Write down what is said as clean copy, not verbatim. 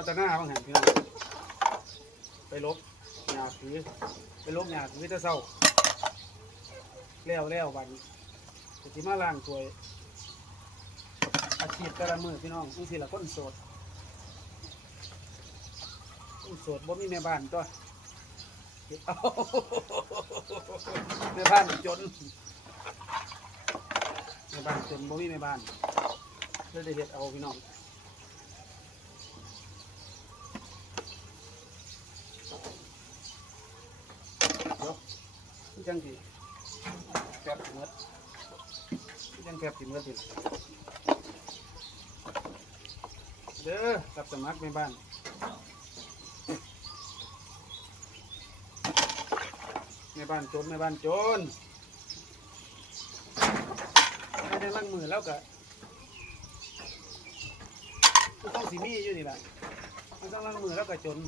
มาตะหน้าบ้างหันพี่น้องไปลบหยาถือไปลบหยาถือจะเศร้าแล้ววันจะมาล้างถ้วยอาชีพแต่ละมือพี่น้องต้องสิละคนโสดบ่มีแม่บ้านตัวแม่บ้านจนบ่มีแม่บ้านเลยได้เฮ็ดเอาพี่น้องเดี๋ยวจังสิแป๊บสิเมื่อจังแป๊บสิเมื่อทีเด้อกับสมัครแม่บ้านจนไม่ได้ลังมือแล้วก็ต้องสีมีอยู่นี่แหละมันต้องลังมือแล้วก็จน